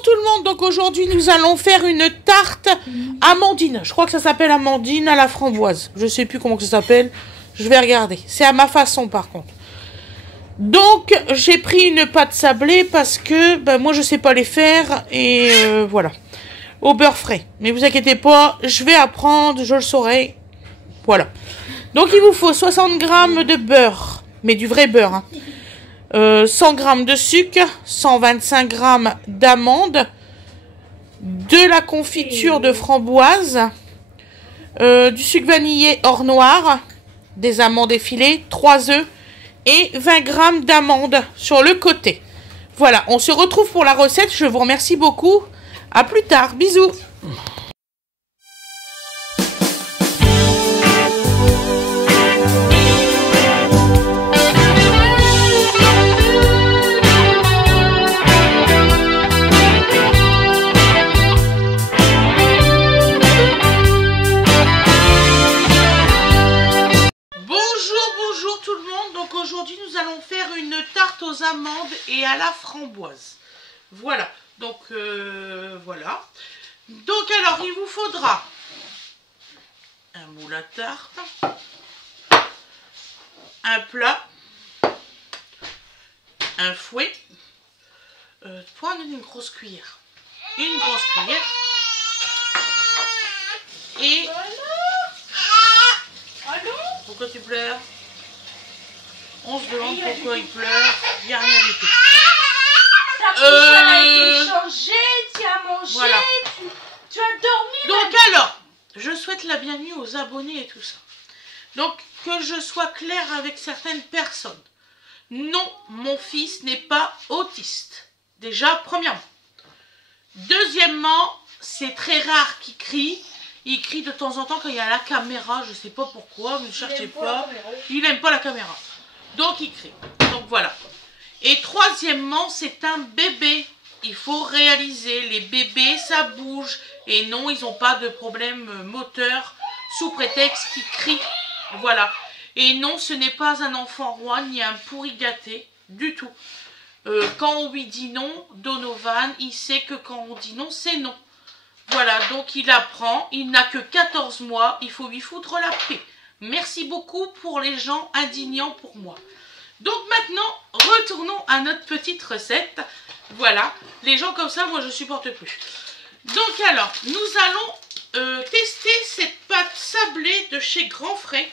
Bonjour tout le monde, donc aujourd'hui nous allons faire une tarte Amandine. Je crois que ça s'appelle Amandine à la framboise. Je sais plus comment que ça s'appelle, je vais regarder. C'est à ma façon par contre. Donc j'ai pris une pâte sablée parce que moi je sais pas les faire et voilà. Au beurre frais. Mais vous inquiétez pas, je vais apprendre, je le saurai. Voilà. Donc il vous faut 60 g de beurre, mais du vrai beurre, hein. 100 g de sucre, 125 g d'amandes, de la confiture de framboise, du sucre vanillé hors noir, des amandes effilées, 3 œufs et 20 g d'amandes sur le côté. Voilà, on se retrouve pour la recette. Je vous remercie beaucoup. À plus tard. Bisous. Bonjour tout le monde, donc aujourd'hui nous allons faire une tarte aux amandes et à la framboise. Voilà, donc voilà. Donc alors il vous faudra un moule à tarte, un plat, un fouet, pour en donner une grosse cuillère, et... Pourquoi tu pleures? On se demande pourquoi il pleure. Il n'y a rien du tout. Ta couche a été changée, tu as mangé, voilà. tu as dormi. Donc alors, je souhaite la bienvenue aux abonnés et tout ça. Donc, que je sois claire avec certaines personnes. Non, mon fils n'est pas autiste. Déjà, premièrement. Deuxièmement, c'est très rare qu'il crie. Il crie de temps en temps quand il y a la caméra, je sais pas pourquoi, ne cherchez pas. Il n'aime pas la caméra. Donc il crie. Donc voilà. Et troisièmement, c'est un bébé. Il faut réaliser, les bébés, ça bouge. Et non, ils n'ont pas de problème moteur sous prétexte qu'ils crient. Voilà. Et non, ce n'est pas un enfant roi ni un pourri gâté du tout. Quand on lui dit non, Donovan, il sait que quand on dit non, c'est non. Voilà, donc il apprend, il n'a que 14 mois, il faut lui foutre la paix. Merci beaucoup pour les gens indignants pour moi. Donc maintenant, retournons à notre petite recette. Voilà, les gens comme ça, moi je supporte plus. Donc alors, nous allons tester cette pâte sablée de chez Grand Frais.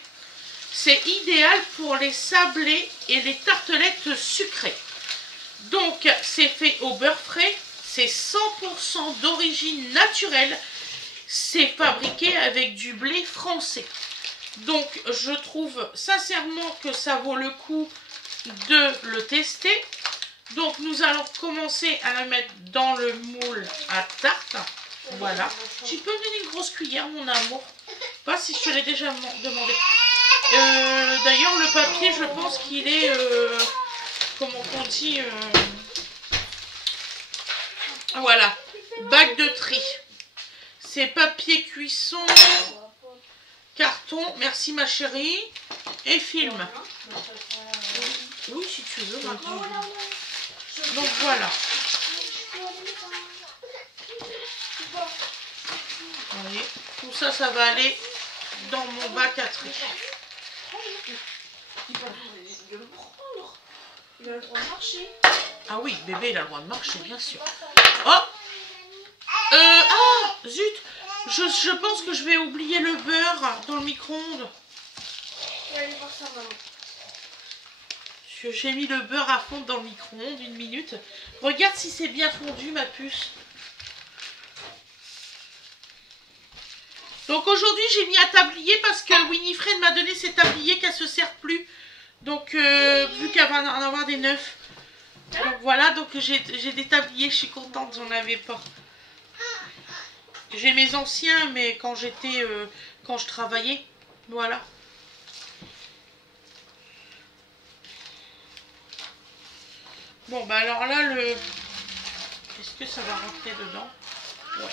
C'est idéal pour les sablés et les tartelettes sucrées. Donc c'est fait au beurre frais. C'est 100% d'origine naturelle. C'est fabriqué avec du blé français. Donc, je trouve sincèrement que ça vaut le coup de le tester. Donc, nous allons commencer à la mettre dans le moule à tarte. Voilà. Tu peux me donner une grosse cuillère, mon amour? Pas si je te l'ai déjà demandé. D'ailleurs, le papier, je pense qu'il est... comment on dit voilà, bac de tri. C'est papier cuisson, carton, merci ma chérie, et film. Oui, si tu veux, maintenant. Donc voilà. Vous voyez, tout ça, ça va aller dans mon bac à tri. Il a le droit de marcher. Ah oui, bébé, il a le droit de marcher, bien sûr. Oh ah, zut, je pense que je vais oublier le beurre dans le micro-ondes. Je vais aller voir ça, maman. J'ai mis le beurre à fondre dans le micro-ondes, 1 minute. Regarde si c'est bien fondu, ma puce. Donc aujourd'hui, j'ai mis un tablier parce que Winifred m'a donné ces tabliers qu'elle se sert plus. Donc, vu qu'elle va en avoir des neufs. Donc voilà, donc j'ai des tabliers, je suis contente, j'en avais pas. J'ai mes anciens, mais quand j'étais, quand je travaillais, voilà. Bon, bah alors là, est-ce que ça va rentrer dedans? Ouais.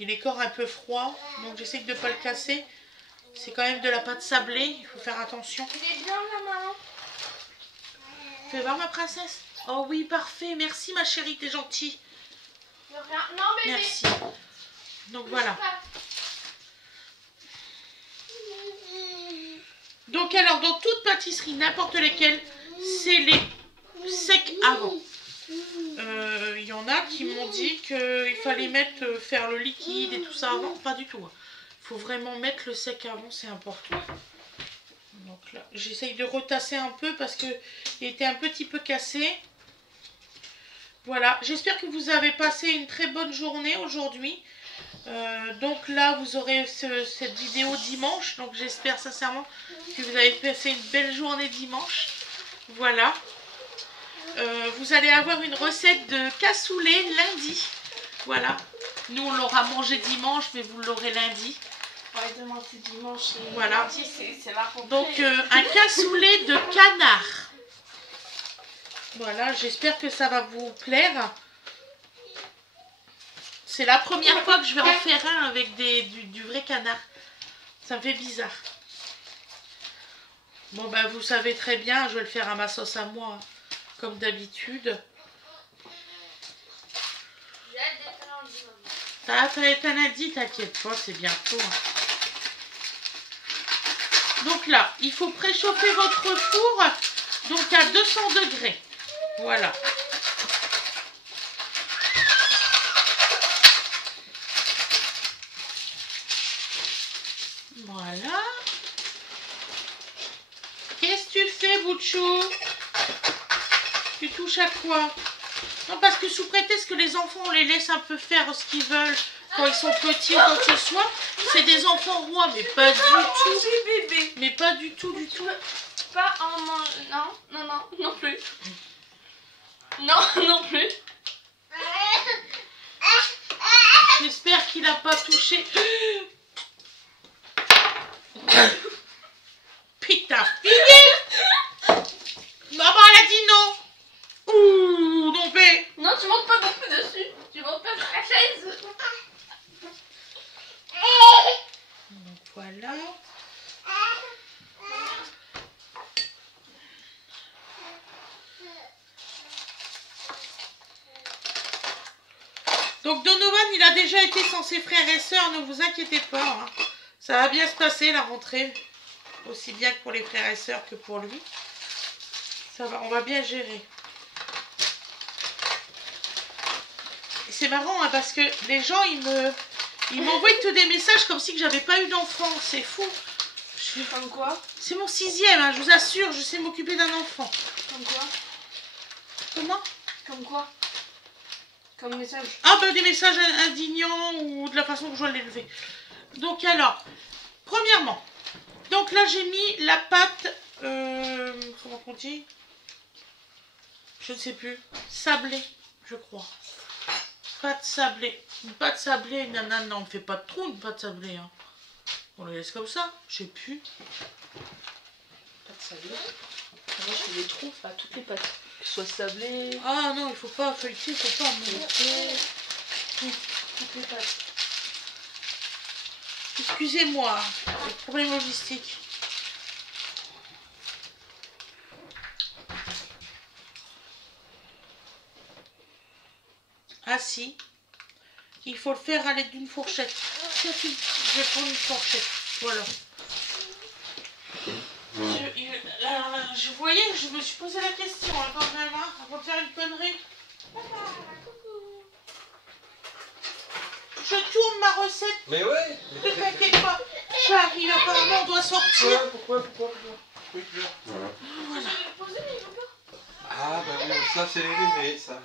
Il est encore un peu froid, donc j'essaie de ne pas le casser. C'est quand même de la pâte sablée, il faut faire attention. Il est bien là, maman. Fais voir ma princesse. Oh oui, parfait. Merci ma chérie, t'es gentille. De rien. Non, bébé. Merci. Donc voilà. Donc alors, dans toute pâtisserie, n'importe lesquelles, c'est les secs avant. Il y en a qui m'ont dit qu'il fallait mettre, faire le liquide et tout ça avant. Pas du tout. Il faut vraiment mettre le sec avant, c'est important. Donc là, j'essaye de retasser un peu parce qu'il était un petit peu cassé. Voilà, j'espère que vous avez passé une très bonne journée aujourd'hui. Donc là, vous aurez cette vidéo dimanche. Donc j'espère sincèrement que vous avez passé une belle journée dimanche. Voilà. Vous allez avoir une recette de cassoulet lundi. Voilà. Nous, on l'aura mangé dimanche, mais vous l'aurez lundi. Ouais, demain c'est dimanche. Et voilà. lundi, c'est la rentrée. Donc un cassoulet de canard. Voilà, j'espère que ça va vous plaire. C'est la première fois que je vais en faire un avec du vrai canard. Ça me fait bizarre. Bon, ben vous savez très bien, je vais le faire à ma sauce à moi, hein, comme d'habitude. T'as lundi, t'inquiète pas, c'est bientôt. Donc là, il faut préchauffer votre four donc à 200 degrés. Voilà. Voilà. Qu'est-ce que tu fais, Bouchou? Tu touches à quoi? Non, parce que sous prétexte que les enfants, on les laisse un peu faire ce qu'ils veulent quand ils sont petits ou quoi que ce soit, c'est des enfants rois, mais pas du tout. Bébé. Mais pas du tout, du tout. Pas en manger. Non, non, non, non plus. Non, non plus. J'espère qu'il n'a pas touché. Putain, maman, elle a dit non. Ouh, non, mais. Non, tu montes pas beaucoup dessus. Tu montes pas sur la chaise. Donc voilà. Donc Donovan, il a déjà été sans ses frères et sœurs, ne vous inquiétez pas. Hein. Ça va bien se passer la rentrée. Aussi bien que pour les frères et sœurs que pour lui. Ça va, on va bien gérer. C'est marrant hein, parce que les gens, ils m'envoient tous des messages comme si que j'avais pas eu d'enfant. C'est fou. Comme quoi? C'est mon 6e, hein, je vous assure, je sais m'occuper d'un enfant. Comme quoi? Comment? Comme quoi? Comme message? Ah ben des messages indignants ou de la façon que je dois l'élever. Donc alors, premièrement, donc là j'ai mis la pâte, comment on dit? Je ne sais plus, sablée, je crois. Pâte sablée. Une pâte sablée, non, on ne fait pas de trou, une pâte sablée. Hein. On la laisse comme ça, je sais plus. Pâte sablée. Moi je fais des trous à toutes les pâtes. Que ce soit sablé. Ah non, il faut pas feuilleter, il faut pas monter. Toutes les pâtes. Excusez-moi, les problèmes logistiques. Ah si, il faut le faire à l'aide d'une fourchette. Je vais prendre une fourchette, voilà. Je voyais, je me suis posé la question hein, quand même, hein, avant de faire une connerie. Je tourne ma recette. Mais ouais. Ne t'inquiète pas, j'arrive, apparemment on doit sortir. Pourquoi oui, Voilà. Ah bah oui, ça c'est les bébés, ça.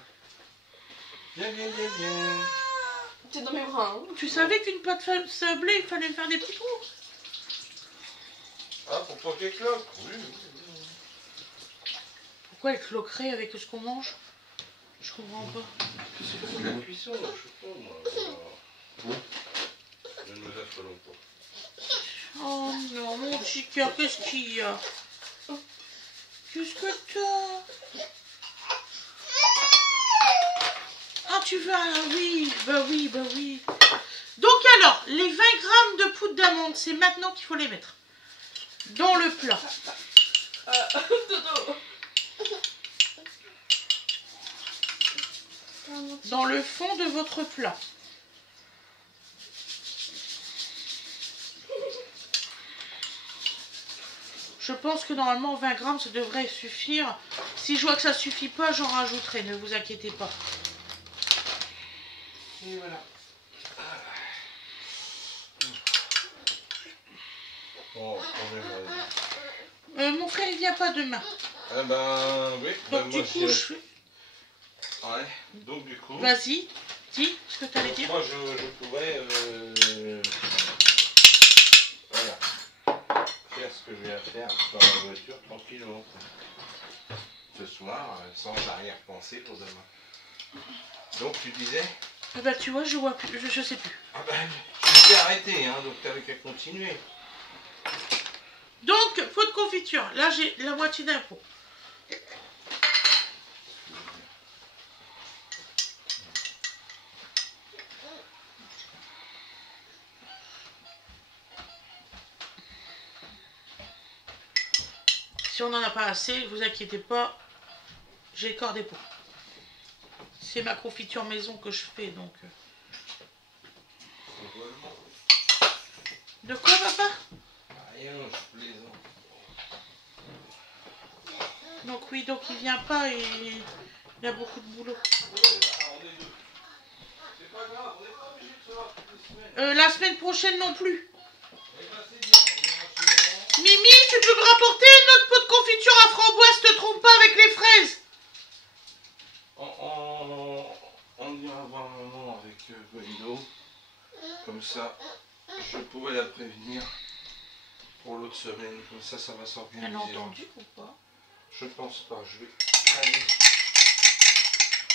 Viens. T'es dans mes bras, hein. Tu savais qu'une pâte sablée, il fallait faire des petits trous. Ah, pour pas qu'elle cloque. Oui. Pourquoi elle cloquerait avec ce qu'on mange? Je comprends pas. C'est pour la cuisson, je sais pas moi. Ne nous affolons pas. Oh non, mon petit cœur, qu'est-ce qu'il y a? Qu'est-ce que t'as? Ah, tu vas? Oui, bah oui. Donc alors, les 20 grammes de poudre d'amande, c'est maintenant qu'il faut les mettre dans le plat. Dodo. dans le fond de votre plat. Je pense que normalement 20 grammes ça devrait suffire. Si je vois que ça suffit pas, j'en rajouterai, ne vous inquiétez pas. Et voilà. Bon, mon frère il vient pas demain. Ah ben oui. Donc ben, du coup je... Ouais, donc du coup... Vas-y, dis ce que tu allais dire. Moi je pourrais... Voilà. Faire ce que j'ai à faire dans la voiture tranquillement. Ce soir, sans arrière-pensée pour demain. Donc tu disais? Ah bah tu vois, je vois plus, je sais plus. Ah ben, je t'ai arrêté, hein, donc t'avais qu'à continuer. Donc, pot de confiture. Là, j'ai la moitié d'un pot. Si on n'en a pas assez, vous inquiétez pas, j'ai encore des pots. C'est ma confiture maison que je fais, donc... De quoi, papa? Rien, je plaisante. Donc oui, donc il vient pas et il a beaucoup de boulot. La semaine prochaine non plus. Mimi, tu peux me rapporter un autre pot de confiture à framboise, te trompe pas avec les fraises. On ira voir maman avec Gwendo. Comme ça, je pourrais la prévenir pour l'autre semaine. Comme ça, ça va s'organiser. Elle a entendu ou pas? Je pense pas. Je vais aller.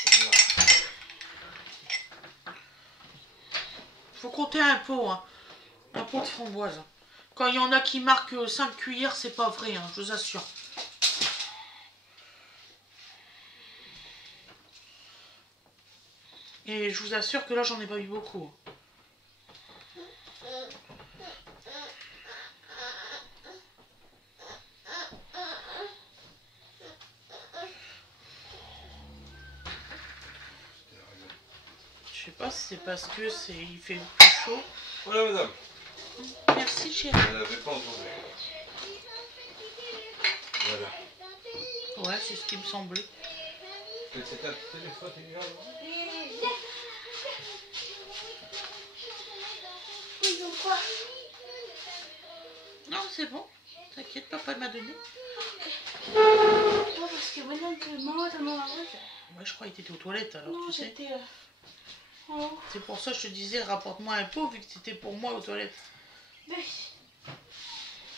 Voilà. Faut compter un pot, hein. Un pot de framboise. Quand il y en a qui marquent 5 cuillères, c'est pas vrai, hein, je vous assure. Et je vous assure que là, j'en ai pas eu beaucoup. Je sais pas si c'est parce que il fait plus chaud. Voilà, madame. Merci, chérie. Elle n'avait pas entendu. Voilà. Ouais, c'est ce qui me semblait. C'est un téléphone intelligent? Non, c'est bon. T'inquiète, papa m'a donné. Non, parce que maintenant que maman t'a demandé. Ouais, je crois qu'il était aux toilettes, alors Non, tu sais. j'étais oh. C'est pour ça que je te disais, rapporte-moi un pot, vu que c'était pour moi aux toilettes. Mais...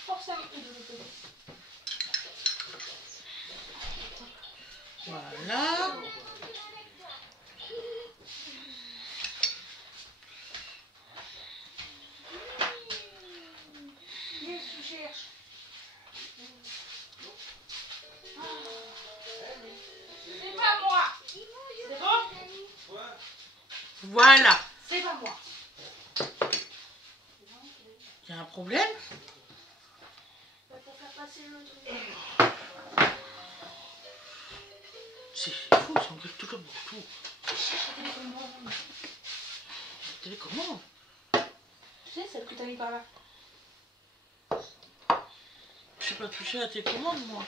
Forcément. Voilà. Yes, je cherche. C'est pas moi. C'est bon? Voilà. C'est pas moi. Il y a un problème? Pour faire passer le truc. C'est fou, ça engueule tout comme tout. Télécommande. Tu sais, celle que t'as mis par là. Je sais pas toucher à la télécommande, moi.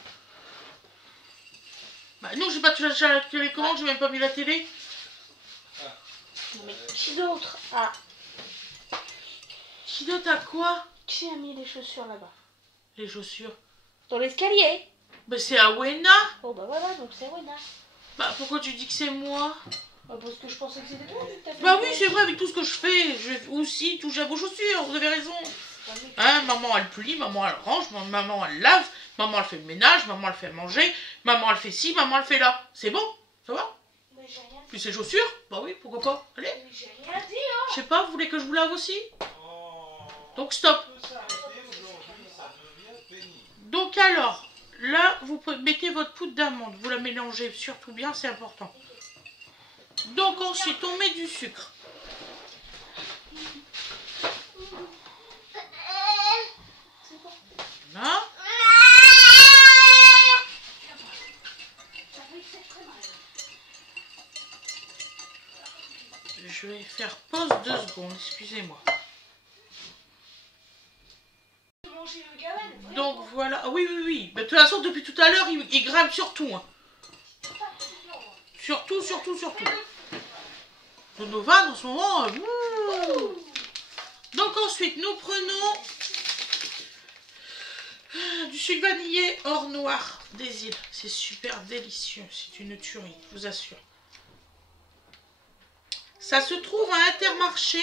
Bah non, j'ai pas touché à la télécommande, j'ai même pas mis la télé. Non mais qui d'autre a... Qui d'autre a quoi? Qui a mis les chaussures là-bas? Les chaussures. Dans l'escalier. Bah c'est à Wena. Oh bah voilà, donc c'est Wena. Bah pourquoi tu dis que c'est moi? Bah parce que je pensais que c'était toi. Bah oui, c'est vrai, avec tout ce que je fais, je vais aussi toucher à vos chaussures, vous avez raison. Hein, maman elle plie, maman elle range, maman elle lave, maman elle fait le ménage, maman elle fait manger, maman elle fait ci, maman elle fait là. C'est bon? Ça va? Mais j'ai rien dit. Puis ces chaussures? Bah oui, pourquoi pas? Allez. Mais j'ai rien dit, hein. Je sais pas, vous voulez que je vous lave aussi? Donc stop. Donc alors, là, vous mettez votre poudre d'amande. Vous la mélangez surtout bien, c'est important. Donc ensuite, on met du sucre. Là. je vais faire pause 2 secondes, excusez-moi. Donc voilà, ah oui, oui, oui. Mais de toute façon, depuis tout à l'heure, il grimpe sur tout. Hein. Surtout. Donovan, en ce moment... Donc ensuite, nous prenons du sucre vanillé hors noir des îles. C'est super délicieux, c'est une tuerie, je vous assure. Ça se trouve à Intermarché.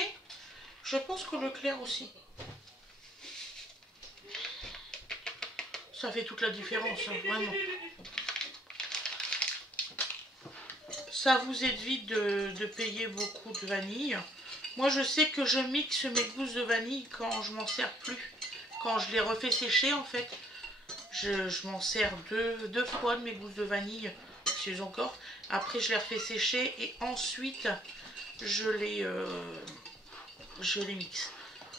Je pense qu'au Leclerc aussi. Ça fait toute la différence, hein, vraiment. Ça vous évite de payer beaucoup de vanille. Moi, je sais que je mixe mes gousses de vanille quand je m'en sers plus. Quand je les refais sécher, en fait. Je m'en sers deux fois de mes gousses de vanille, si j'ai encore. Après, je les refais sécher et ensuite, je les mixe.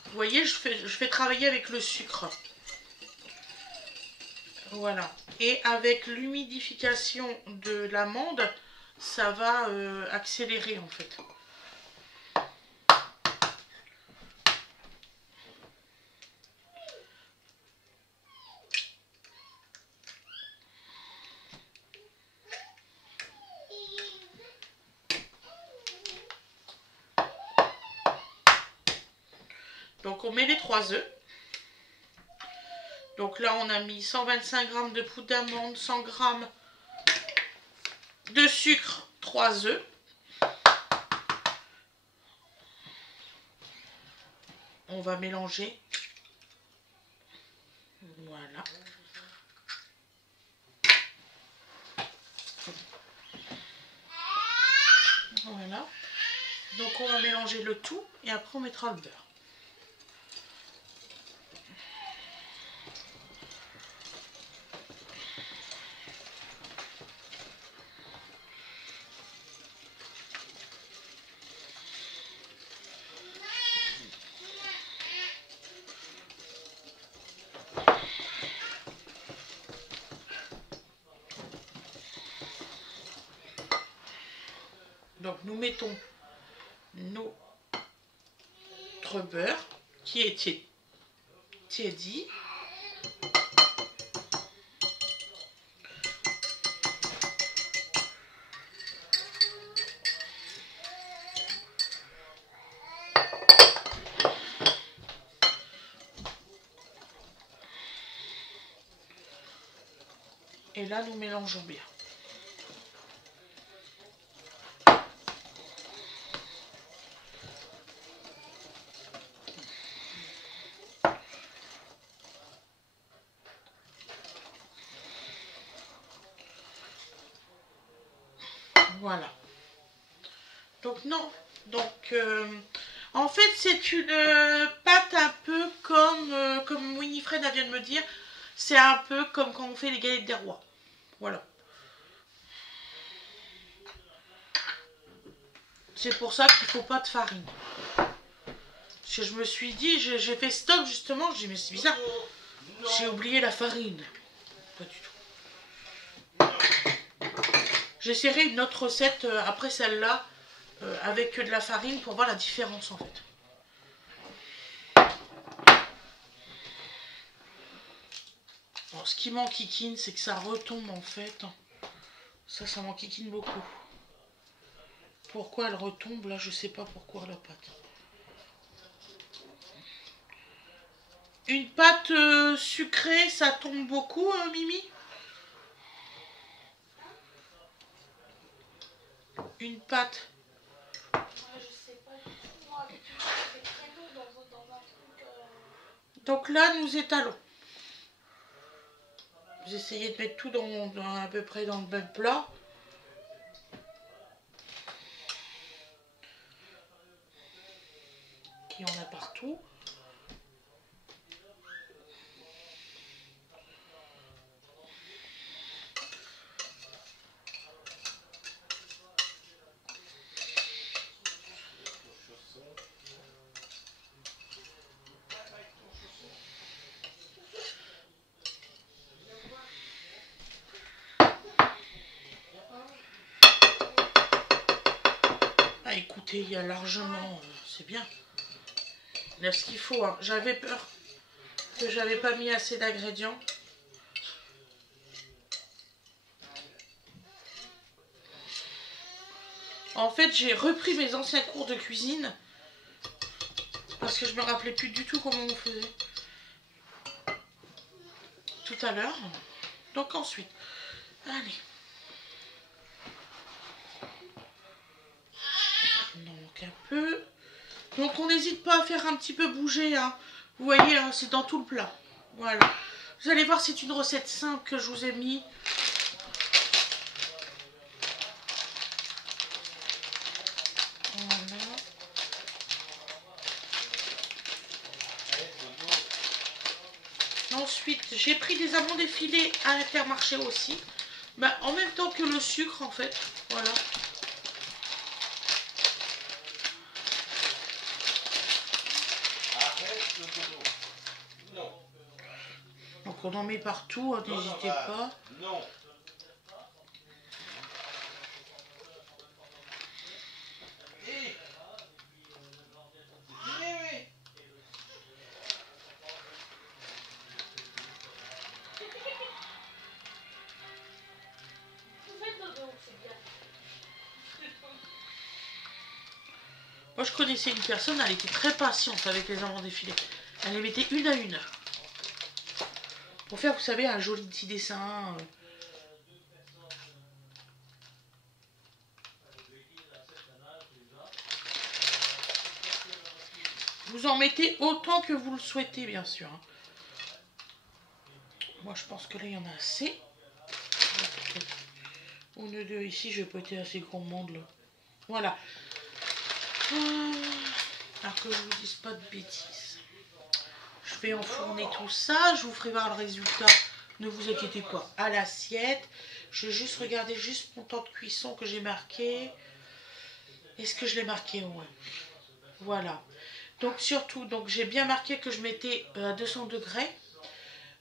Vous voyez, je fais travailler avec le sucre. Voilà. Et avec l'humidification de l'amande, ça va accélérer en fait. Donc on met les 3 œufs. Donc là on a mis 125 g de poudre d'amande, 100 g de sucre, 3 œufs. On va mélanger. Voilà. Voilà. Donc on va mélanger le tout et après on mettra le beurre. Donc nous mettons notre beurre qui est tiédi. Et là nous mélangeons bien. Voilà. Donc non. Donc en fait c'est une pâte un peu comme Winifred vient de me dire. C'est un peu comme quand on fait les galettes des rois. Voilà. C'est pour ça qu'il ne faut pas de farine. Parce que je me suis dit, j'ai fait stock justement, j'ai dit mais c'est bizarre. J'ai oublié la farine. Pas du tout. J'essaierai une autre recette après celle-là avec de la farine pour voir la différence en fait. Bon, ce qui m'enquiquine, c'est que ça retombe en fait. Ça m'enquiquine beaucoup. Pourquoi elle retombe là, je sais pas pourquoi la pâte. Une pâte sucrée, ça tombe beaucoup, Mimi? Une pâte. Je sais pas du tout, moi, c'est très lourd dans un truc. Donc là, nous étalons. J'ai essayé de mettre tout à peu près dans le même plat. Il y en a partout. écoutez, il y a largement, c'est bien. Il y a ce qu'il faut, hein. J'avais peur que j'avais pas mis assez d'ingrédients. En fait, j'ai repris mes anciens cours de cuisine parce que je me rappelais plus du tout comment on faisait tout à l'heure. Donc ensuite, allez. Donc un peu. Donc on n'hésite pas à faire un petit peu bouger, hein. Vous voyez, hein, c'est dans tout le plat. Voilà. Vous allez voir, c'est une recette simple que je vous ai mis. Voilà. Ensuite, j'ai pris des amandes effilées à l'Intermarché aussi. Bah, en même temps que le sucre, en fait. Voilà. Donc on en met partout, hein, n'hésitez pas. Non. Moi je connaissais une personne, elle était très patiente avec les amandes effilées. Elle les mettait une à une. Pour faire, vous savez, un joli petit dessin. Vous en mettez autant que vous le souhaitez, bien sûr. Moi, je pense que là, il y en a assez. On est deux ici, je vais pas être assez gourmande, là. Voilà. Alors que je vous dise pas de bêtises. Je vais enfourner tout ça. Je vous ferai voir le résultat. Ne vous inquiétez pas. À l'assiette. Je vais juste regarder juste mon temps de cuisson que j'ai marqué. Est-ce que je l'ai marqué? Ouais. Voilà. Donc surtout, donc j'ai bien marqué que je mettais à 200 degrés.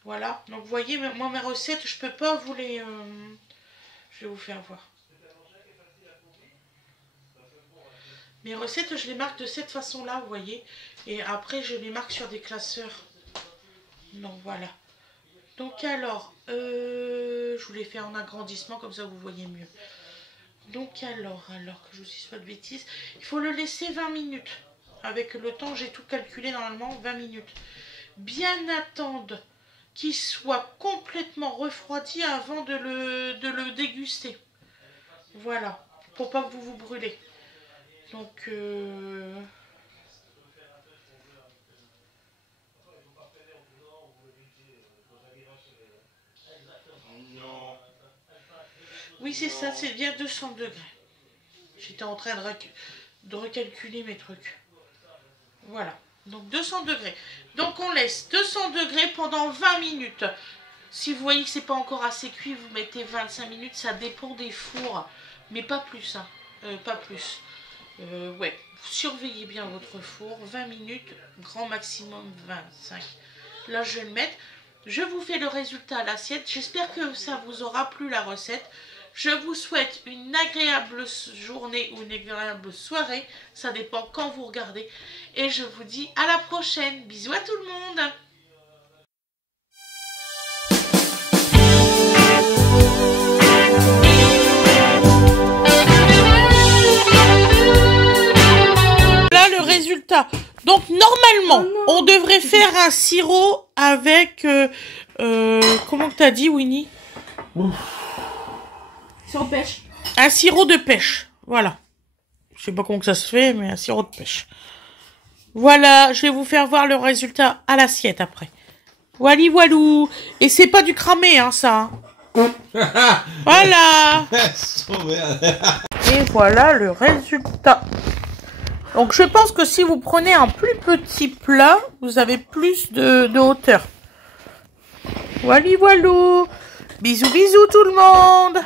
Voilà. Donc vous voyez, moi mes recettes, je peux pas vous les... je vais vous faire voir. Mes recettes, je les marque de cette façon-là, vous voyez. Et après, je les marque sur des classeurs. Donc voilà. Donc alors, je vous les fais en agrandissement, comme ça vous voyez mieux. Donc alors que je vous dise pas de bêtises, il faut le laisser 20 minutes. Avec le temps, j'ai tout calculé normalement, 20 minutes. Bien attendre qu'il soit complètement refroidi avant de le déguster. Voilà, pour pas que vous vous brûlez. Donc, oui, c'est ça, c'est bien 200 degrés. J'étais en train de recalculer mes trucs. Voilà, donc 200 degrés. Donc on laisse 200 degrés pendant 20 minutes. Si vous voyez que c'est pas encore assez cuit, vous mettez 25 minutes, ça dépend des fours. Mais pas plus, hein. Pas plus. Ouais, surveillez bien votre four. 20 minutes, grand maximum 25. Là, je vais le mettre. Je vous fais le résultat à l'assiette. J'espère que ça vous aura plu la recette. Je vous souhaite une agréable journée ou une agréable soirée. Ça dépend quand vous regardez. Et je vous dis à la prochaine. Bisous à tout le monde. Là, le résultat. Donc, normalement, on devrait faire un sirop avec... comment t'as dit, Winnie? Sirop de pêche. Un sirop de pêche. Voilà. Je sais pas comment que ça se fait, mais un sirop de pêche. Voilà, je vais vous faire voir le résultat à l'assiette après. Wally voilou. Et c'est pas du cramé, hein, ça. Voilà. Et voilà le résultat. Donc je pense que si vous prenez un plus petit plat, vous avez plus de hauteur. Wally voilou. Bisous bisous tout le monde.